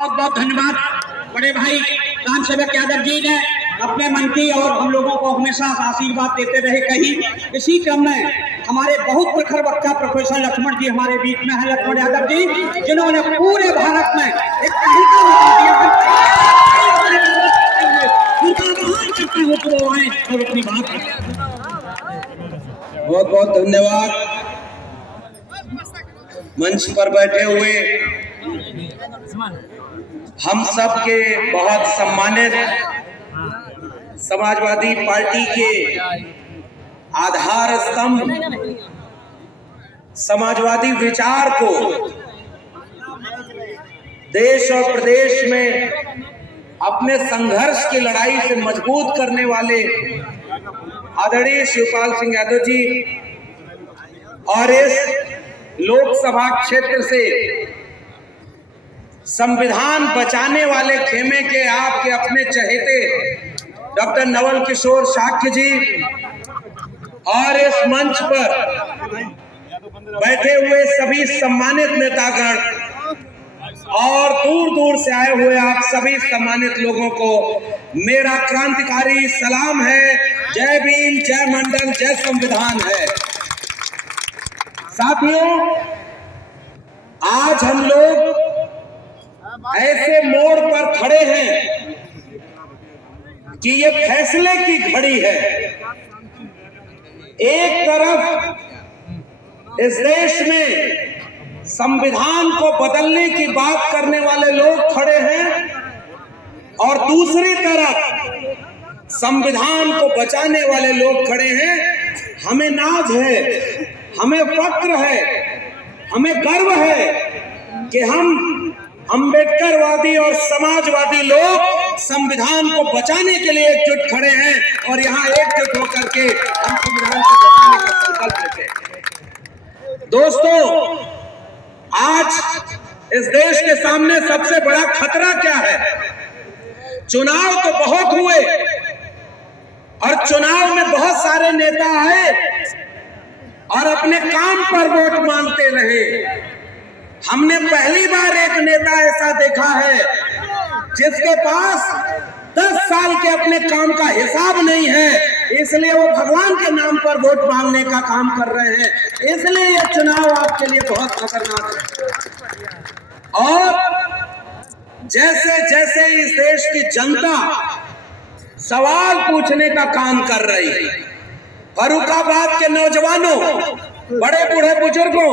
बहुत बहुत धन्यवाद बड़े भाई राम सेवक यादव जी ने अपने मन की और हम लोगों को हमेशा आशीर्वाद देते रहे। कहीं इसी क्रम में हमारे बहुत प्रखर वक्ता प्रोफेसर लक्ष्मण जी हमारे बीच में है। लक्ष्मण यादव जी जिन्होंने पूरे भारत में एक तरीका और अपनी बात। बहुत बहुत धन्यवाद। मंच पर बैठे हुए हम सब के बहुत सम्मानित समाजवादी पार्टी के आधार स्तंभ, समाजवादी विचार को देश और प्रदेश में अपने संघर्ष की लड़ाई से मजबूत करने वाले आदरणीय शिवपाल सिंह यादव जी और इस लोकसभा क्षेत्र से संविधान बचाने वाले खेमे के आपके अपने चहेते डॉक्टर नवल किशोर शाक्य जी और इस मंच पर बैठे हुए सभी सम्मानित नेतागण और दूर दूर से आए हुए आप सभी सम्मानित लोगों को मेरा क्रांतिकारी सलाम है। जय भीम, जय मंडल, जय संविधान है। साथियों, आज हम लोग ऐसे मोड़ पर खड़े हैं कि ये फैसले की घड़ी है। एक तरफ इस देश में संविधान को बदलने की बात करने वाले लोग खड़े हैं और दूसरी तरफ संविधान को बचाने वाले लोग खड़े हैं। हमें नाज है, हमें फक्र है, हमें गर्व है कि हम अम्बेडकरवादी और समाजवादी लोग संविधान को बचाने के लिए एकजुट खड़े हैं और यहाँ एकजुट होकर के हम संविधान को बचाने का संकल्प लेते हैं। दोस्तों, आज इस देश के सामने सबसे बड़ा खतरा क्या है? चुनाव तो बहुत हुए और चुनाव में बहुत सारे नेता आए और अपने काम पर वोट मांगते रहे। हमने पहली बार एक नेता ऐसा देखा है जिसके पास 10 साल के अपने काम का हिसाब नहीं है, इसलिए वो भगवान के नाम पर वोट मांगने का काम कर रहे हैं। इसलिए ये चुनाव आपके लिए बहुत खतरनाक है। और जैसे जैसे इस देश की जनता सवाल पूछने का काम कर रही है, फर्रुखाबाद के नौजवानों, बड़े बूढ़े बुजुर्गों,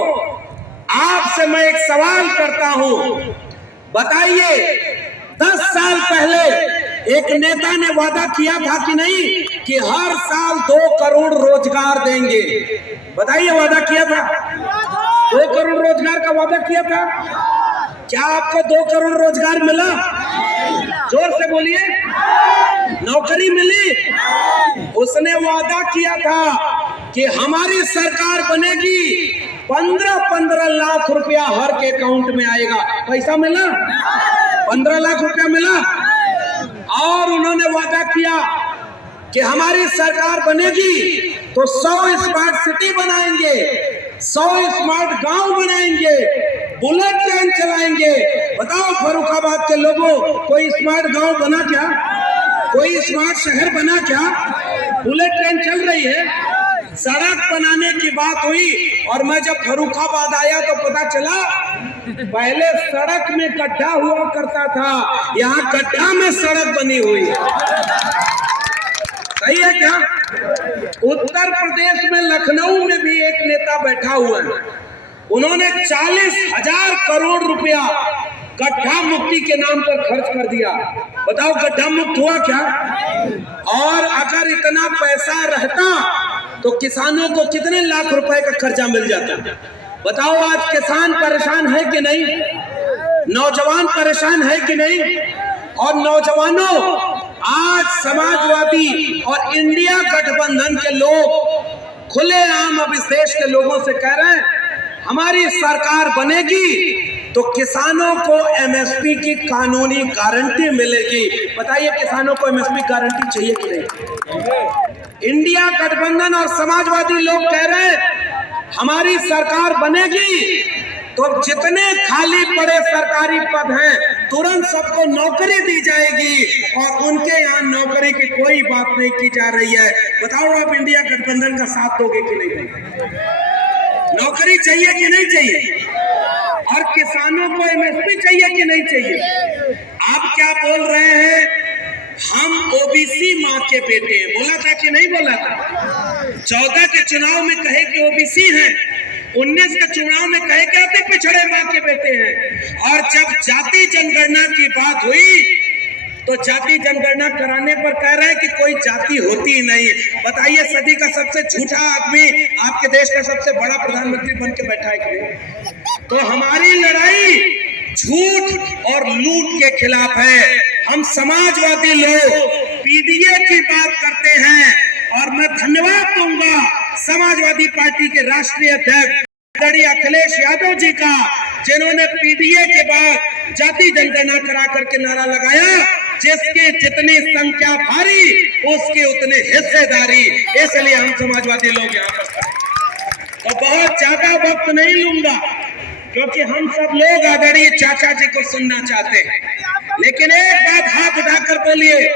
आपसे मैं एक सवाल करता हूं। बताइए, 10 साल पहले एक नेता ने वादा किया था कि नहीं कि हर साल 2 करोड़ रोजगार देंगे? बताइए, वादा किया था? 2 करोड़ रोजगार का वादा किया था। क्या आपको 2 करोड़ रोजगार मिला? जोर से बोलिए। नौकरी मिली? उसने वादा किया था कि हमारी सरकार बनेगी, 15-15 लाख रुपया हर के अकाउंट में आएगा। पैसा मिला? 15 लाख रुपया मिला। और उन्होंने वादा किया कि हमारी सरकार बनेगी तो 100 स्मार्ट सिटी बनाएंगे, 100 स्मार्ट गांव बनाएंगे, बुलेट ट्रेन चलाएंगे। बताओ फर्रुखाबाद के लोगों, कोई स्मार्ट गांव बना क्या? कोई स्मार्ट शहर बना क्या? बुलेट ट्रेन चल रही है। सड़क बनाने की बात हुई और मैं जब फर्रुखाबाद आया तो पता चला पहले सड़क में गड्ढा हुआ करता था, यहाँ गड्ढा में सड़क बनी हुई है। सही है क्या? उत्तर प्रदेश में लखनऊ में भी एक नेता बैठा हुआ है, उन्होंने 40,000 करोड़ रुपया गड्ढा मुक्ति के नाम पर खर्च कर दिया। बताओ, गड्ढा मुक्त हुआ क्या? और अगर इतना पैसा रहता तो किसानों को कितने लाख रुपए का कर्जा मिल जाता? बताओ, आज किसान परेशान है कि नहीं? नौजवान परेशान है कि नहीं? और नौजवानों, आज समाजवादी और इंडिया गठबंधन के लोग खुलेआम अब इस देश के लोगों से कह रहे हैं, हमारी सरकार बनेगी तो किसानों को एमएसपी की कानूनी गारंटी मिलेगी। बताइए, किसानों को एमएसपी गारंटी चाहिए कि नहीं? इंडिया गठबंधन और समाजवादी लोग कह रहे हैं हमारी सरकार बनेगी तो जितने खाली पड़े सरकारी पद हैं तुरंत सबको नौकरी दी जाएगी और उनके यहाँ नौकरी की कोई बात नहीं की जा रही है। बताओ आप इंडिया गठबंधन का साथ दोगे कि नहीं दोगे? नौकरी चाहिए कि नहीं चाहिए? और किसानों को एमएसपी चाहिए कि नहीं चाहिए? आप क्या बोल रहे हैं? हम ओबीसी माँ के बेटे हैं, बोला था कि नहीं बोला था? 14 के चुनाव में कहे कि ओबीसी हैं, 19 के चुनाव में कहे कि अति पिछड़े माँ के बेटे हैं। और जब जाति जनगणना की बात हुई तो जाति जनगणना कराने पर कह रहे हैं कि कोई जाति होती ही नहीं। बताइए, सदी का सबसे झूठा आदमी आपके देश का सबसे बड़ा प्रधानमंत्री बन के बैठा है कि नहीं? तो हमारी लड़ाई झूठ और लूट के खिलाफ है। हम समाजवादी लोग पीडीए की बात करते हैं और मैं धन्यवाद दूंगा समाजवादी पार्टी के राष्ट्रीय अध्यक्ष अखिलेश यादव जी का, जिन्होंने पीडीए के बाद जाति जनगणना करा करके नारा लगाया, जिसकी जितनी संख्या भारी उसकी उतनी हिस्सेदारी। इसलिए हम समाजवादी लोग यहाँ पर तो बहुत ज्यादा वक्त नहीं लूंगा, क्योंकि हम सब लोग आदरणीय चाचा जी को सुनना चाहते हैं। लेकिन एक बात हाथ उठाकर बोलिए,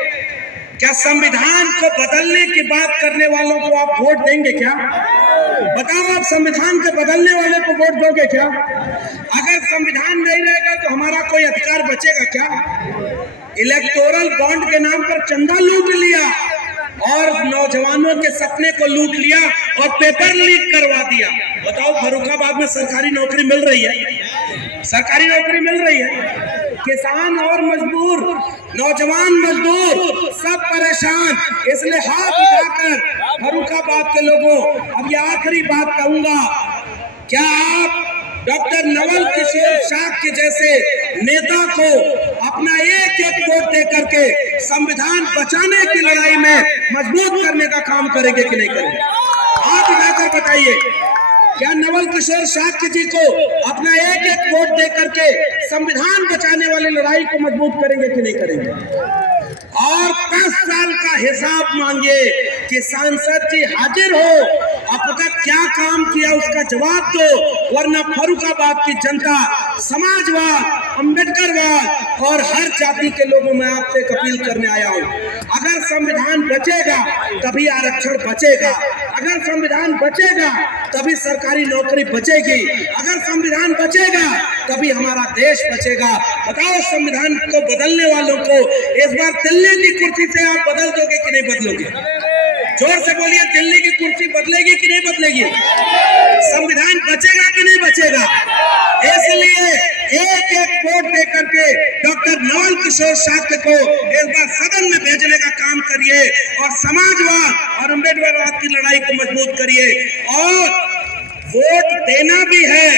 क्या संविधान को बदलने की बात करने वालों को आप वोट देंगे क्या? बताओ, आप संविधान के बदलने वाले को वोट दोगे क्या? अगर संविधान नहीं रहेगा तो हमारा कोई अधिकार बचेगा क्या? इलेक्टोरल बॉन्ड के नाम पर चंदा लूट लिया और नौजवानों के सपने को लूट लिया और पेपर लीक करवा दिया। बताओ, फर्रुखाबाद में सरकारी नौकरी मिल रही है? सरकारी नौकरी मिल रही है? किसान और मजदूर, नौजवान मजदूर सब परेशान। इसलिए हाथ उठाकर फर्रुखाबाद के लोगों, अब ये आखिरी बात कहूंगा, क्या आप डॉक्टर नवल किशोर शाह के जैसे नेता को अपना एक एक वोट दे करके संविधान बचाने की लड़ाई में मजबूत करने का काम करेंगे कि नहीं करेंगे? हाथ उठाकर बताइए, क्या नवल किशोर शाह जी को अपना एक एक वोट दे करके संविधान बचाने वाली लड़ाई को मजबूत करेंगे कि नहीं करेंगे? और 10 साल का हिसाब मांगिए कि सांसद जी हाजिर हो, अब तक क्या काम किया उसका जवाब दो, वरना फर्रुखाबाद की जनता समाजवाद, अम्बेडकरवाद और हर जाति के लोगों में आपसे अपील करने आया हूँ। अगर संविधान बचेगा तभी आरक्षण बचेगा, अगर संविधान बचेगा तभी सरकारी नौकरी बचेगी, अगर संविधान बचेगा तभी हमारा देश बचेगा। बताओ, संविधान को बदलने वालों को इस बार दिल्ली की कुर्सी से आप बदल दोगे कि नहीं बदलोगे? जोर से बोलिए, दिल्ली की कुर्सी बदलेगी कि नहीं बदलेगी? संविधान बचेगा कि नहीं बचेगा? इसलिए एक एक वोट दे करके डॉक्टर नवल किशोर शाह को इस बार सदन में भेजने का काम करिए और समाजवाद और अम्बेडकरवाद की लड़ाई को मजबूत करिए। और वोट देना भी है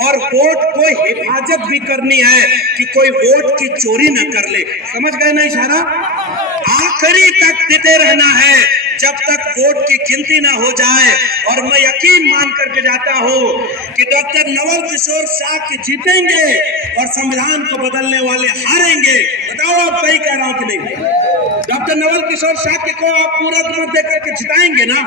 और वोट को हिफाजत भी करनी है कि कोई वोट की चोरी न कर ले। समझ गए ना इशारा? आखिरी तक देते रहना है जब तक वोट की गिनती ना हो जाए। और मैं यकीन मान करके जाता हूँ कि डॉक्टर नवल किशोर शाह जीतेंगे और संविधान को बदलने वाले हारेंगे। बताओ, आप सही कह रहा हूँ कि नहीं? डॉक्टर नवल किशोर शाह को आप पूरा मत देकर के जिताएंगे ना?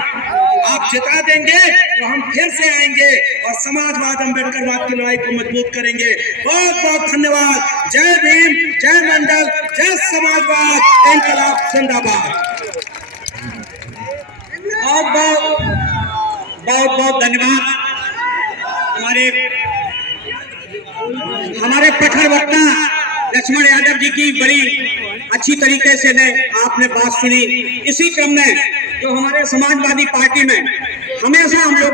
आप जिता देंगे तो हम फिर से आएंगे और समाजवाद, अम्बेडकरवाद की लड़ाई को मजबूत करेंगे। बहुत बहुत धन्यवाद। जय भीम, जय मंडल, जय समाजवाद, इंकलाब जिंदाबाद। बहुत बहुत धन्यवाद हमारे प्रखर वक्ता लक्ष्मण यादव जी की। बड़ी अच्छी तरीके से आपने बात सुनी। इसी क्रम में जो हमारे समाजवादी पार्टी में हमेशा हम लोग